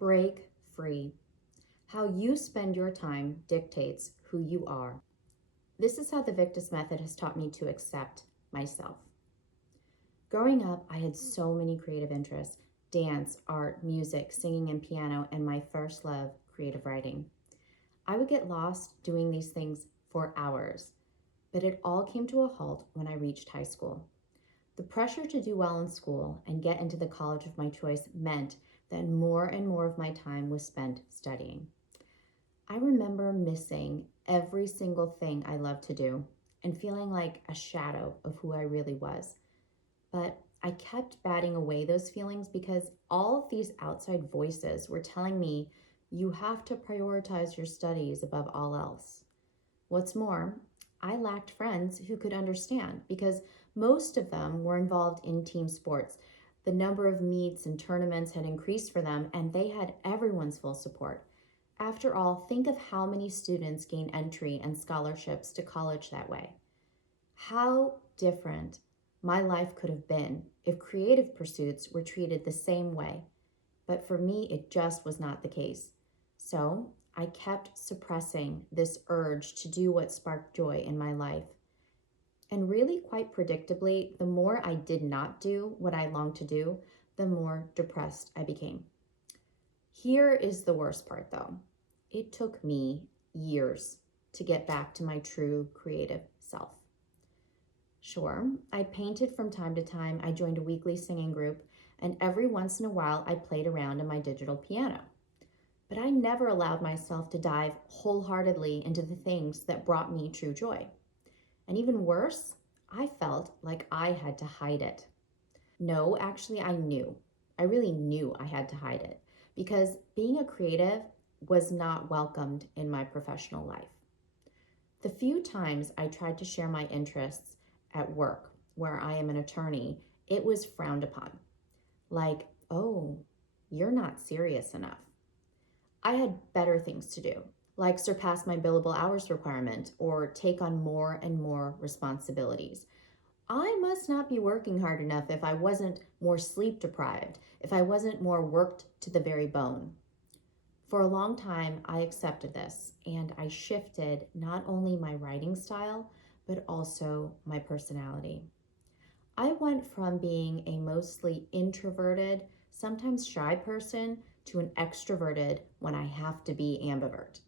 Break free. How you spend your time dictates who you are. This is how the Victus method has taught me to accept myself. Growing up, I had so many creative interests: dance, art, music, singing, and piano, and my first love, creative writing. I would get lost doing these things for hours, but it all came to a halt when I reached high school. The pressure to do well in school and get into the college of my choice meant that more and more of my time was spent studying. I remember missing every single thing I loved to do and feeling like a shadow of who I really was. But I kept batting away those feelings because all of these outside voices were telling me you have to prioritize your studies above all else. What's more, I lacked friends who could understand because most of them were involved in team sports. The number of meets and tournaments had increased for them, and they had everyone's full support. After all, think of how many students gain entry and scholarships to college that way. How different my life could have been if creative pursuits were treated the same way. But for me, it just was not the case. So I kept suppressing this urge to do what sparked joy in my life. And really, quite predictably, the more I did not do what I longed to do, the more depressed I became. Here is the worst part, though. It took me years to get back to my true creative self. Sure, I painted from time to time. I joined a weekly singing group, and every once in a while I played around on my digital piano. But I never allowed myself to dive wholeheartedly into the things that brought me true joy. And even worse, I felt like I had to hide it. No, actually, I knew. I really knew I had to hide it because being a creative was not welcomed in my professional life. The few times I tried to share my interests at work, where I am an attorney, it was frowned upon. Like, oh, you're not serious enough. I had better things to do, like surpass my billable hours requirement or take on more and more responsibilities. I must not be working hard enough if I wasn't more sleep deprived, if I wasn't more worked to the very bone. For a long time, I accepted this, and I shifted not only my writing style, but also my personality. I went from being a mostly introverted, sometimes shy person to an extroverted when I have to be ambivert.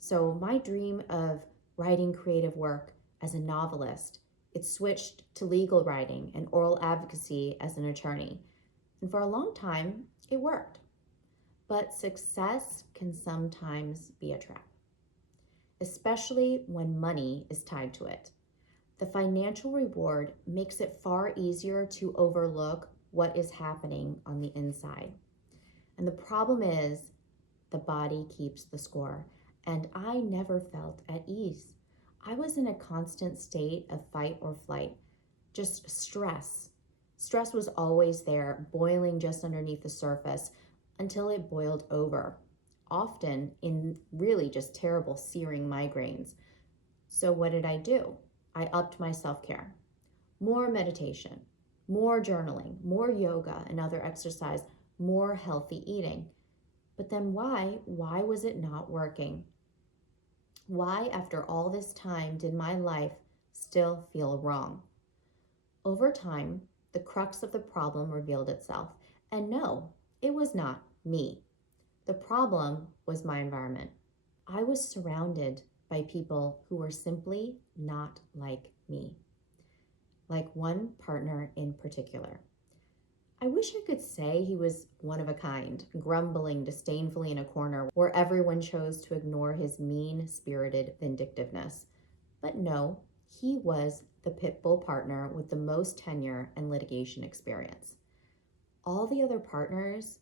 So my dream of writing creative work as a novelist, it switched to legal writing and oral advocacy as an attorney. And for a long time, it worked. But success can sometimes be a trap, especially when money is tied to it. The financial reward makes it far easier to overlook what is happening on the inside. And the problem is, the body keeps the score, and I never felt at ease. I was in a constant state of fight or flight, just stress. Stress was always there, boiling just underneath the surface until it boiled over, often in really just terrible searing migraines. So what did I do? I upped my self-care. More meditation, more journaling, more yoga and other exercise, more healthy eating. But then why was it not working? Why, after all this time, did my life still feel wrong? Over time, the crux of the problem revealed itself. And no, it was not me. The problem was my environment. I was surrounded by people who were simply not like me, like one partner in particular. I wish I could say he was one of a kind, grumbling disdainfully in a corner where everyone chose to ignore his mean-spirited vindictiveness. But no, he was the pit bull partner with the most tenure and litigation experience. All the other partners,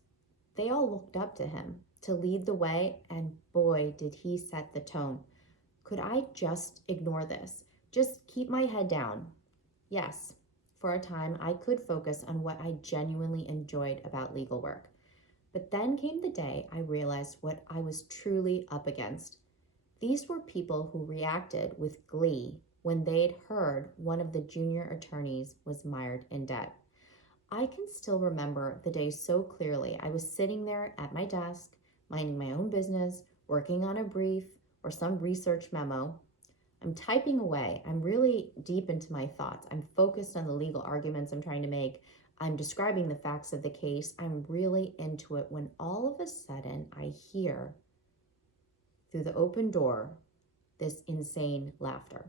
they all looked up to him to lead the way, and boy, did he set the tone. Could I just ignore this? Just keep my head down? Yes. For a time, I could focus on what I genuinely enjoyed about legal work. But then came the day I realized what I was truly up against. These were people who reacted with glee when they'd heard one of the junior attorneys was mired in debt. I can still remember the day so clearly. I was sitting there at my desk, minding my own business, working on a brief or some research memo. I'm typing away. I'm really deep into my thoughts. I'm focused on the legal arguments I'm trying to make. I'm describing the facts of the case. I'm really into it when all of a sudden I hear through the open door this insane laughter.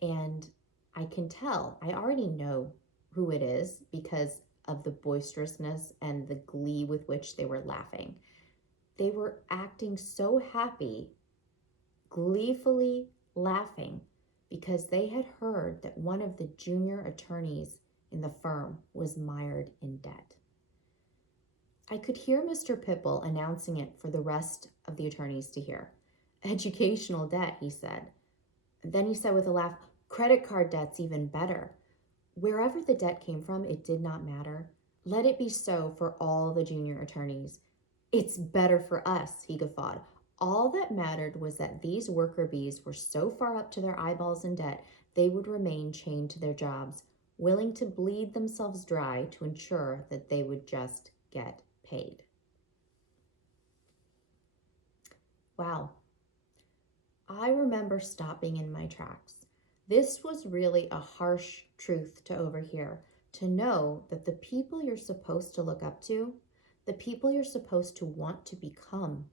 And I can tell, I already know who it is because of the boisterousness and the glee with which they were laughing. They were acting so happy, gleefully laughing, because they had heard that one of the junior attorneys in the firm was mired in debt. I could hear Mr. Pipple announcing it for the rest of the attorneys to hear. Educational debt, he said. Then he said with a laugh, credit card debt's even better. Wherever the debt came from, it did not matter. Let it be so for all the junior attorneys. It's better for us, he guffawed. All that mattered was that these worker bees were so far up to their eyeballs in debt, they would remain chained to their jobs, willing to bleed themselves dry to ensure that they would just get paid. Wow. I remember stopping in my tracks. This was really a harsh truth to overhear, to know that the people you're supposed to look up to, the people you're supposed to want to become,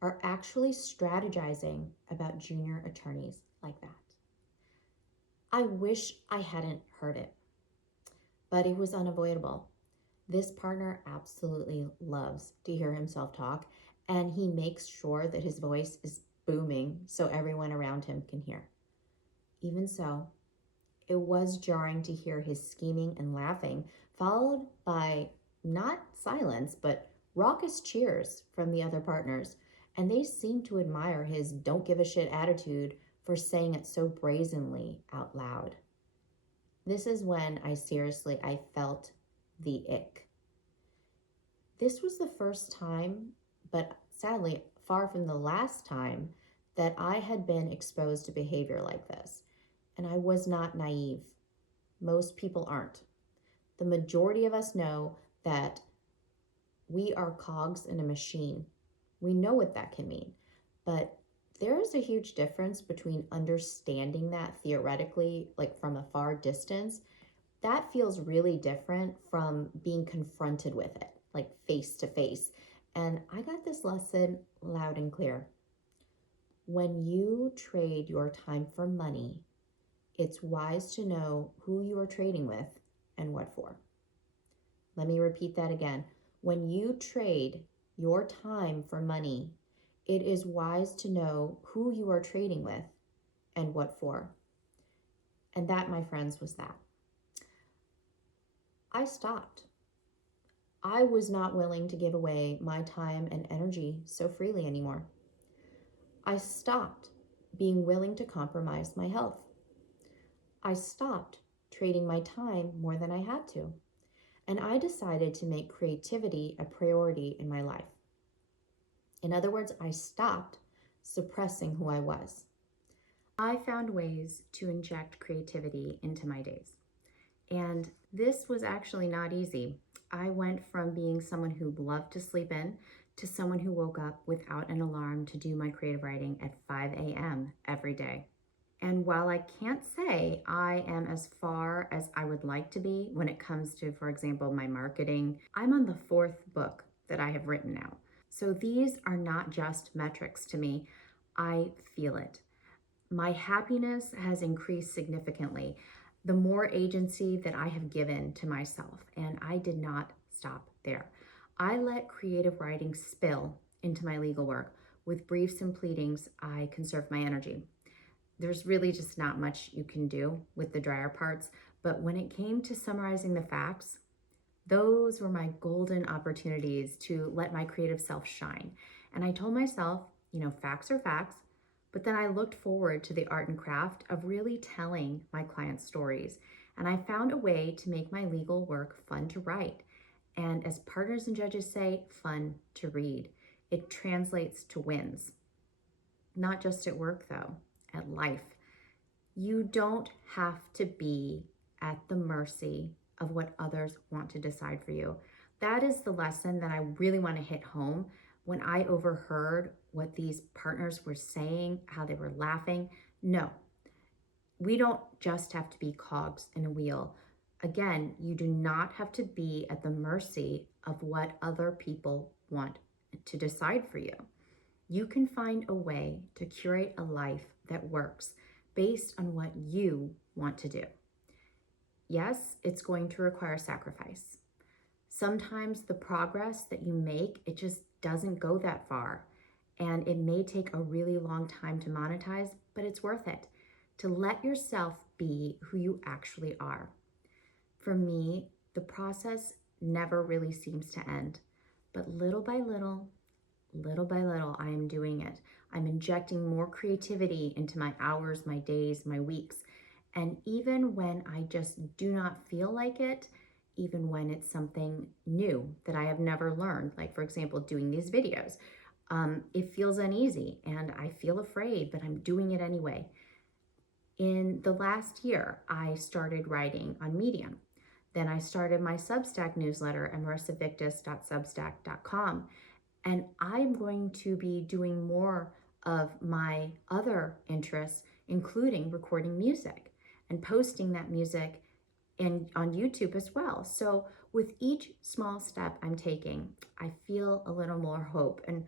are actually strategizing about junior attorneys like that. I wish I hadn't heard it, but it was unavoidable. This partner absolutely loves to hear himself talk, and he makes sure that his voice is booming so everyone around him can hear. Even so, it was jarring to hear his scheming and laughing, followed by not silence, but raucous cheers from the other partners, and they seemed to admire his don't give a shit attitude for saying it so brazenly out loud. This is when I felt the ick. This was the first time, but sadly far from the last time, that I had been exposed to behavior like this. And I was not naive. Most people aren't. The majority of us know that we are cogs in a machine. We know what that can mean. But there is a huge difference between understanding that theoretically, like from a far distance. That feels really different from being confronted with it, like face to face. And I got this lesson loud and clear. When you trade your time for money, it's wise to know who you are trading with and what for. Let me repeat that again. When you trade your time for money, it is wise to know who you are trading with and what for. And that, my friends, was that. I stopped. I was not willing to give away my time and energy so freely anymore. I stopped being willing to compromise my health. I stopped trading my time more than I had to. And I decided to make creativity a priority in my life. In other words, I stopped suppressing who I was. I found ways to inject creativity into my days. And this was actually not easy. I went from being someone who loved to sleep in to someone who woke up without an alarm to do my creative writing at 5 a.m. every day. And while I can't say I am as far as I would like to be when it comes to, for example, my marketing, I'm on the 4th book that I have written now. So these are not just metrics to me. I feel it. My happiness has increased significantly. The more agency that I have given to myself, and I did not stop there. I let creative writing spill into my legal work. With briefs and pleadings, I conserve my energy. There's really just not much you can do with the drier parts, but when it came to summarizing the facts, those were my golden opportunities to let my creative self shine. And I told myself, facts are facts, but then I looked forward to the art and craft of really telling my clients' stories. And I found a way to make my legal work fun to write. And as partners and judges say, fun to read. It translates to wins. Not just at work, though, at life. You don't have to be at the mercy of what others want to decide for you. That is the lesson that I really want to hit home. When I overheard what these partners were saying, how they were laughing, no, we don't just have to be cogs in a wheel. Again, you do not have to be at the mercy of what other people want to decide for you. You can find a way to curate a life that works based on what you want to do. Yes, it's going to require sacrifice. Sometimes the progress that you make, it just doesn't go that far. And it may take a really long time to monetize, but it's worth it to let yourself be who you actually are. For me, the process never really seems to end, but little by little, I am doing it. I'm injecting more creativity into my hours, my days, my weeks. And even when I just do not feel like it, even when it's something new that I have never learned, like for example, doing these videos, it feels uneasy and I feel afraid, but I'm doing it anyway. In the last year, I started writing on Medium. Then I started my Substack newsletter at marissavictus.substack.com. And I'm going to be doing more of my other interests, including recording music and posting that music and on YouTube as well. So with each small step I'm taking, I feel a little more hope and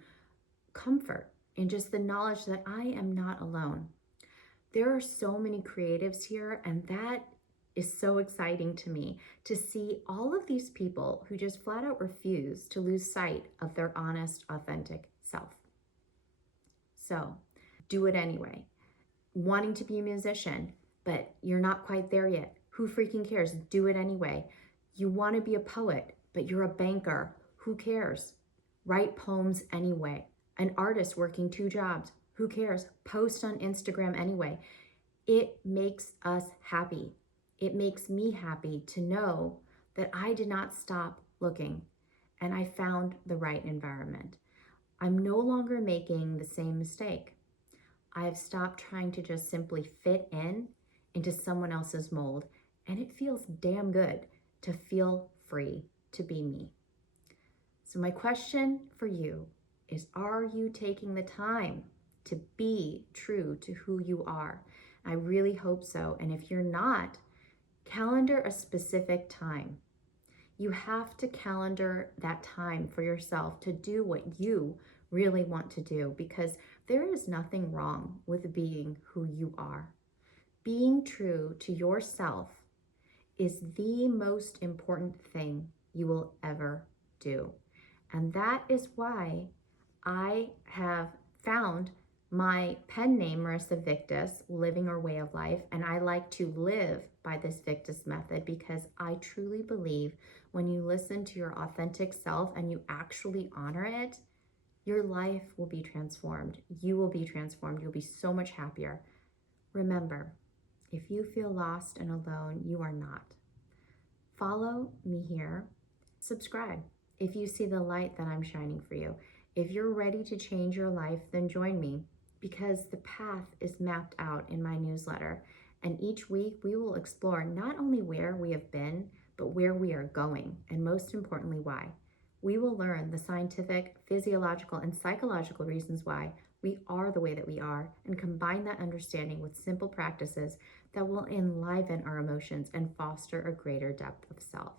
comfort in just the knowledge that I am not alone. There are so many creatives here, and that is so exciting to me to see all of these people who just flat out refuse to lose sight of their honest, authentic self. So do it anyway. Wanting to be a musician, but you're not quite there yet. Who freaking cares? Do it anyway. You want to be a poet, but you're a banker. Who cares? Write poems anyway. An artist working 2 jobs. Who cares? Post on Instagram anyway. It makes us happy. It makes me happy to know that I did not stop looking and I found the right environment. I'm no longer making the same mistake. I have stopped trying to just simply fit into someone else's mold, and it feels damn good to feel free to be me. So my question for you is, are you taking the time to be true to who you are? I really hope so. And if you're not, calendar a specific time. You have to calendar that time for yourself to do what you really want to do, because there is nothing wrong with being who you are. Being true to yourself is the most important thing you will ever do. And that is why I have found my pen name, Marissa Victus, Living Our Way of Life, and I like to live by this Victus method because I truly believe when you listen to your authentic self and you actually honor it, your life will be transformed. You will be transformed. You'll be so much happier. Remember, if you feel lost and alone, you are not. Follow me here. Subscribe if you see the light that I'm shining for you. If you're ready to change your life, then join me, because the path is mapped out in my newsletter. And each week we will explore not only where we have been, but where we are going, and most importantly, why. We will learn the scientific, physiological, and psychological reasons why we are the way that we are, and combine that understanding with simple practices that will enliven our emotions and foster a greater depth of self.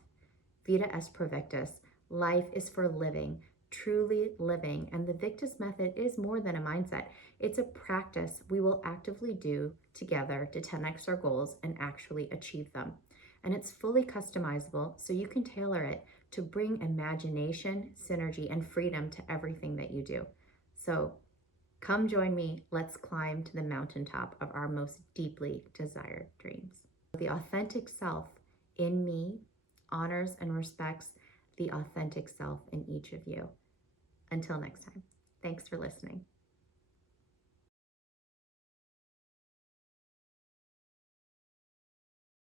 Vita est pro victus. Life is for living, truly living, and the Victus method is more than a mindset. It's a practice we will actively do together to 10x our goals and actually achieve them. And it's fully customizable, so you can tailor it to bring imagination, synergy, and freedom to everything that you do. So come join me. Let's climb to the mountaintop of our most deeply desired dreams. The authentic self in me honors and respects the authentic self in each of you. Until next time, thanks for listening.